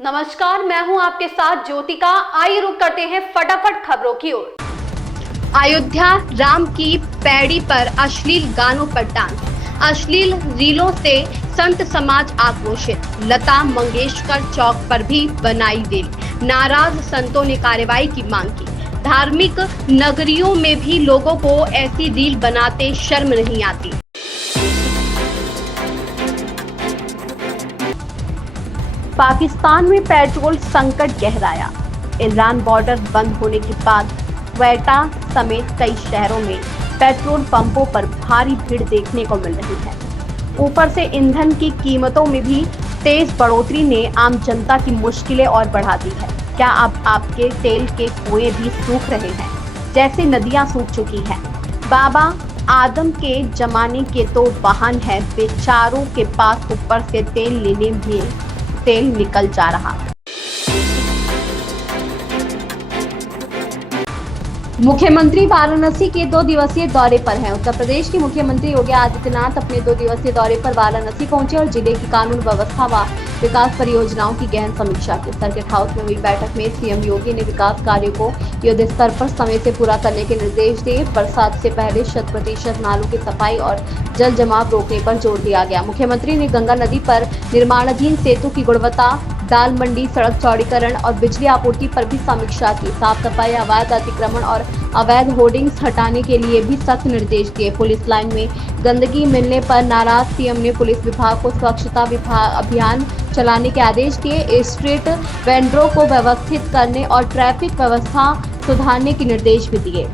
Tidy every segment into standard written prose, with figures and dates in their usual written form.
नमस्कार, मैं हूं आपके साथ ज्योतिका। आइए रुक करते हैं फटाफट खबरों की ओर। अयोध्या राम की पैड़ी पर अश्लील गानों पर डांस, अश्लील रीलों से संत समाज आक्रोशित। लता मंगेशकर चौक पर भी बनाई रील, नाराज संतों ने कार्रवाई की मांग की। धार्मिक नगरियों में भी लोगों को ऐसी रील बनाते शर्म नहीं आती। पाकिस्तान में पेट्रोल संकट गहराया। ईरान बॉर्डर बंद होने के बाद क्वेटा समेत कई शहरों में पेट्रोल पंपों पर भारी भीड़ देखने को मिल रही है। ऊपर से ईंधन की कीमतों में भी तेज बढ़ोतरी ने आम जनता की मुश्किलें और बढ़ा दी है। क्या अब आपके तेल के कुएं भी सूख रहे हैं, जैसे नदियां सूख चुकी हैं? बाबा आदम के जमाने के तो वाहन है, बेचारों के पास ऊपर से तेल लेने भी तेल निकल जा रहा। मुख्यमंत्री वाराणसी के 2 दिवसीय दौरे पर हैं। उत्तर प्रदेश के मुख्यमंत्री योगी आदित्यनाथ अपने 2 दिवसीय दौरे पर वाराणसी पहुंचे और जिले की कानून व्यवस्था व विकास परियोजनाओं की गहन समीक्षा की। सर्किट हाउस में हुई बैठक में सीएम योगी ने विकास कार्यों को युद्ध स्तर पर समय से पूरा करने के निर्देश दिए। बरसात से पहले 100% नालों की सफाई और जल जमाव रोकने पर जोर दिया गया। मुख्यमंत्री ने गंगा नदी पर निर्माणाधीन सेतु की गुणवत्ता, दाल मंडी, सड़क चौड़ीकरण और बिजली आपूर्ति पर भी समीक्षा की। साफ सफाई, अवैध अतिक्रमण और अवैध होर्डिंग्स हटाने के लिए भी सख्त निर्देश दिए। पुलिस लाइन में गंदगी मिलने पर नाराज सीएम ने पुलिस विभाग को स्वच्छता अभियान चलाने के आदेश दिए। स्ट्रीट वेंडरों को व्यवस्थित करने और ट्रैफिक व्यवस्था सुधारने के निर्देश भी दिए।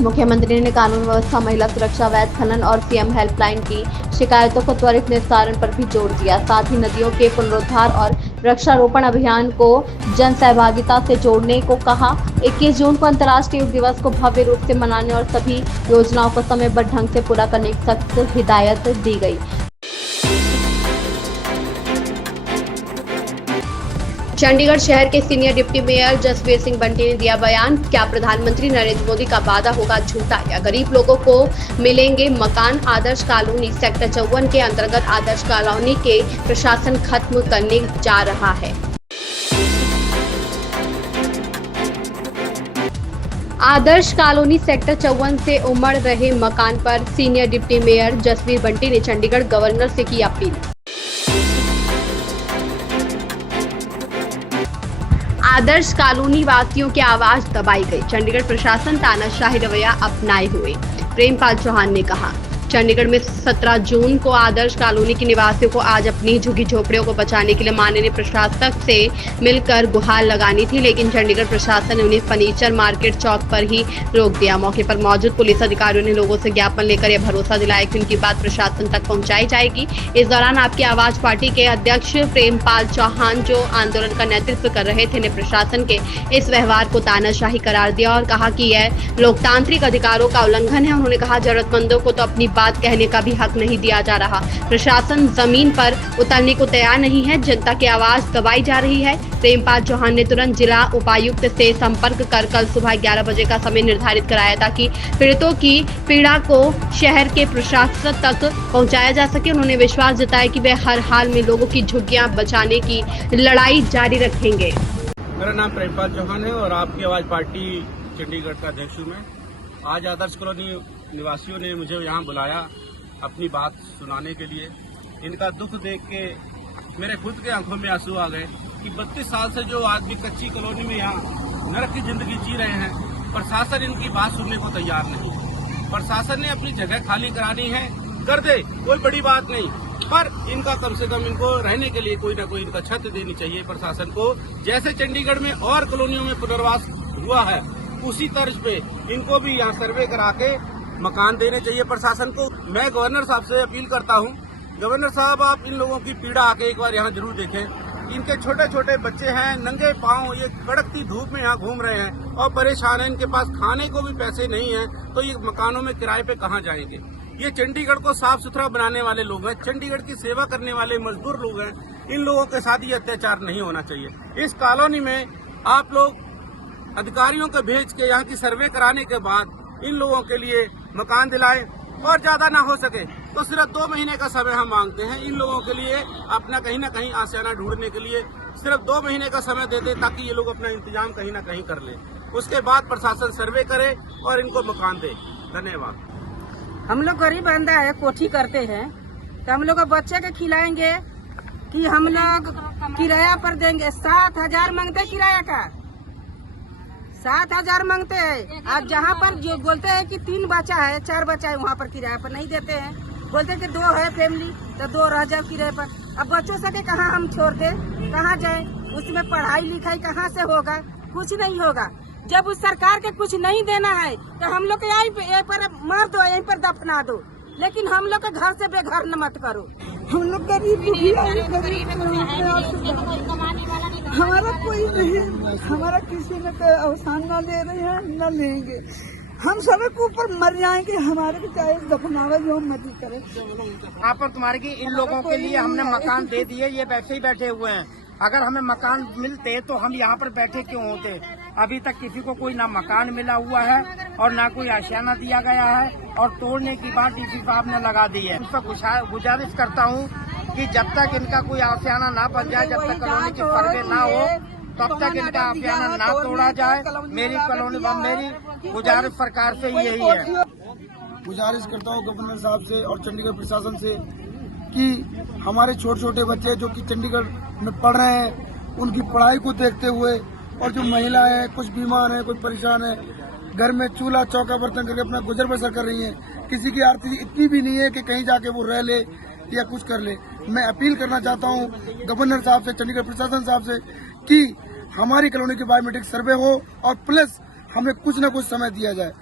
मुख्यमंत्री ने कानून व्यवस्था, महिला सुरक्षा, अवैध खनन और सीएम हेल्पलाइन की शिकायतों को त्वरित निस्तारण पर भी जोर दिया। साथ ही नदियों के पुनरुद्धार और वृक्षारोपण अभियान को जन सहभागिता से जोड़ने को कहा। 21 जून को अंतर्राष्ट्रीय योग दिवस को भव्य रूप से मनाने और सभी योजनाओं को समयबद्ध ढंग से पूरा करने की सख्त हिदायत दी गई। चंडीगढ़ शहर के senior deputy mayor Jasvir Singh Bunty ने दिया बयान। क्या प्रधानमंत्री नरेंद्र मोदी का वादा होगा झूठा या गरीब लोगों को मिलेंगे मकान? आदर्श कॉलोनी सेक्टर 54 के अंतर्गत आदर्श कॉलोनी के प्रशासन खत्म करने जा रहा है। आदर्श कॉलोनी सेक्टर 54 से उमड़ रहे मकान पर senior deputy mayor Jasvir Bunty ने चंडीगढ़ गवर्नर से की अपील। आदर्श कॉलोनी वासियों की आवाज दबाई गई। चंडीगढ़ प्रशासन तानाशाही रवैया अपनाए हुए। प्रेमपाल चौहान ने कहा, चंडीगढ़ में 17 जून को आदर्श कॉलोनी के निवासियों को आज अपनी झुग्गी झोपड़ियों को बचाने के लिए माननीय प्रशासक से मिलकर गुहार लगानी थी, लेकिन चंडीगढ़ प्रशासन ने उन्हें फर्नीचर मार्केट चौक पर ही रोक दिया। मौके पर मौजूद पुलिस अधिकारियों ने लोगों से ज्ञापन लेकर यह भरोसा दिलाया कि उनकी बात प्रशासन तक पहुंचाई जाएगी। इस दौरान आपकी आवाज पार्टी के अध्यक्ष प्रेमपाल चौहान, जो आंदोलन का नेतृत्व कर रहे थे, ने प्रशासन के इस व्यवहार को तानाशाही करार दिया और कहा कि यह लोकतांत्रिक अधिकारों का उल्लंघन है। उन्होंने कहा, जरूरतमंदों को तो अपनी बात कहने का भी हक नहीं दिया जा रहा। प्रशासन जमीन पर उतरने को तैयार नहीं है, जनता की आवाज दबाई जा रही है। प्रेमपाल चौहान ने तुरंत जिला उपायुक्त से संपर्क कर कल सुबह 11 बजे का समय निर्धारित कराया ताकि पीड़ितों की पीड़ा को शहर के प्रशासन तक पहुंचाया जा सके। उन्होंने विश्वास जताया कि वे हर हाल में लोगों की झुग्गियां बचाने की लड़ाई जारी रखेंगे। मेरा नाम प्रेमपाल चौहान है और आपकी आवाज पार्टी चंडीगढ़ का अध्यक्ष हूँ मैं। आज आदर्श कॉलोनी निवासियों ने मुझे यहाँ बुलाया अपनी बात सुनाने के लिए। इनका दुख देख के मेरे खुद के आंखों में आंसू आ गए कि 32 साल से जो आदमी कच्ची कॉलोनी में यहाँ नरक की जिंदगी जी रहे हैं, प्रशासन इनकी बात सुनने को तैयार नहीं। प्रशासन ने अपनी जगह खाली करानी है, कर दे, कोई बड़ी बात नहीं, पर इनका कम से कम इनको रहने के लिए कोई ना कोई इनका छत देनी चाहिए प्रशासन को। जैसे चंडीगढ़ में और कॉलोनियों में पुनर्वास हुआ है, उसी तर्ज पे इनको भी यहाँ सर्वे करा के मकान देने चाहिए प्रशासन को। मैं गवर्नर साहब से अपील करता हूँ, गवर्नर साहब आप इन लोगों की पीड़ा आके एक बार यहाँ जरूर देखें। इनके छोटे छोटे बच्चे हैं, नंगे पांव ये कड़कती धूप में यहाँ घूम रहे हैं और परेशान हैं। इनके पास खाने को भी पैसे नहीं है, तो ये मकानों में किराए पे कहाँ जाएंगे? ये चंडीगढ़ को साफ सुथरा बनाने वाले लोग हैं, चंडीगढ़ की सेवा करने वाले मजदूर लोग हैं। इन लोगों के साथ ये अत्याचार नहीं होना चाहिए। इस कॉलोनी में आप लोग अधिकारियों को भेज के यहाँ की सर्वे कराने के बाद इन लोगों के लिए मकान दिलाएं और ज्यादा ना हो सके तो सिर्फ 2 महीने का समय हम मांगते हैं इन लोगों के लिए अपना कहीं ना कहीं आशियाना ढूंढने के लिए। सिर्फ 2 महीने का समय दे दे ताकि ये लोग अपना इंतजाम कहीं ना कहीं कर ले। उसके बाद प्रशासन सर्वे करे और इनको मकान दे। धन्यवाद। हम लोग गरीब बंदा है, कोठी करते हैं, तो हम लोग बच्चे के खिलाएंगे कि हम लोग किराया पर देंगे। 7,000 मांगते किराया का, 7,000 मांगते हैं। आज जहाँ पर जो बोलते हैं कि 3 बच्चा है 4 बच्चा है, वहाँ पर किराया पर नहीं देते हैं। बोलते हैं कि 2 है फैमिली तो 2 रह जाओ किराए पर। अब बच्चों सके कहाँ हम छोड़ दे, कहाँ जाए? उसमें पढ़ाई लिखाई कहाँ से होगा? कुछ नहीं होगा। जब उस सरकार के कुछ नहीं देना है तो हम लोग यहीं पर मार दो, यहीं पर दफना दो, लेकिन हम लोग के घर से बेघर न मत करो। हम लोग गरीब हमारा कोई नहीं, हमारा किसी ने अवसान न ले रहे हैं न लेंगे। हम सब के ऊपर मर जाएंगे, हमारे को चाहे दफनावा जो हम मर्जी करें। यहाँ पर तुम्हारे की इन लोगों के लिए हमने मकान दे दिए, ये वैसे ही बैठे हुए हैं। अगर हमें मकान मिलते तो हम यहाँ पर बैठे क्यों होते? अभी तक किसी को कोई ना मकान मिला हुआ है और ना कोई आशियाना दिया गया है, और तोड़ने की बात डीसी साहब ने लगा दी है। उस पर गुजारिश करता हूँ कि जब तक इनका कोई आशियाना ना बन जाए, जब तक कॉलोनी की सर्वे ना हो, तब तक इनका आशियाना ना तोड़ा जाए। मेरी गुजारिश सरकार से यही है। गुजारिश करता हूँ गवर्नर साहब से और चंडीगढ़ प्रशासन से कि हमारे छोटे छोटे बच्चे जो कि चंडीगढ़ में पढ़ रहे हैं, उनकी पढ़ाई को देखते हुए, और जो महिलाएं हैं, कुछ बीमार हैं, कुछ परेशान हैं, घर में चूल्हा चौका बर्तन करके अपना गुजर बसर कर रही हैं। किसी की आर्थिक इतनी भी नहीं है कि कहीं जाके वो रह ले या कुछ कर ले। मैं अपील करना चाहता हूँ गवर्नर साहब से, चंडीगढ़ प्रशासन साहब से कि हमारी कॉलोनी की बायोमेट्रिक सर्वे हो और प्लस हमें कुछ न कुछ समय दिया जाए।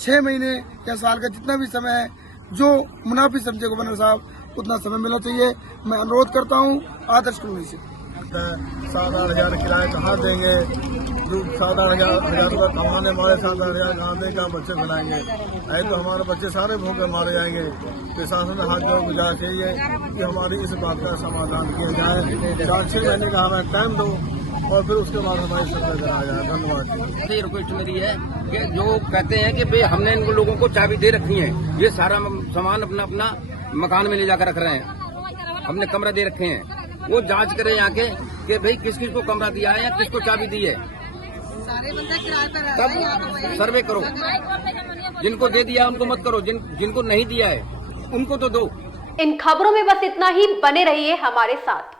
6 महीने या साल का जितना भी समय है, जो मुनाफी समझे गवर्नर साहब, उतना समय मिलना चाहिए। मैं अनुरोध करता हूँ आदर्श कॉलोनी से। 7-8 हजार किराया कहाँ देंगे? 7-8 रुपये कमाने वाले 7-8 हजार कहाँ देंगे? कहाँ बच्चे खिलाएंगे? ऐसे तो हमारे बच्चे सारे भूखे मारे जाएंगे। प्रशासन से हाथ जोड़ गुजारिश चाहिए कि हमारी इस बात का समाधान किया जाए। 4-6 महीने का हमें टाइम दो और फिर उसके बाद हमारी सर्वे कराया जाए। धन्यवाद। ये रिक्वेस्ट मेरी है कि जो कहते हैं कि भाई हमने इन लोगों को चाबी दे रखी है, ये सारा सामान अपना अपना मकान में ले जाकर रख रहे हैं, हमने कमरा दे रखे हैं, वो जांच करें यहाँ के कि भाई किस किस को कमरा दिया है या किसको चाबी दी है, तब सर्वे करो। जिनको दे दिया उनको मत करो, जिनको नहीं दिया है उनको तो दो। इन खबरों में बस इतना ही। बने रहिए हमारे साथ।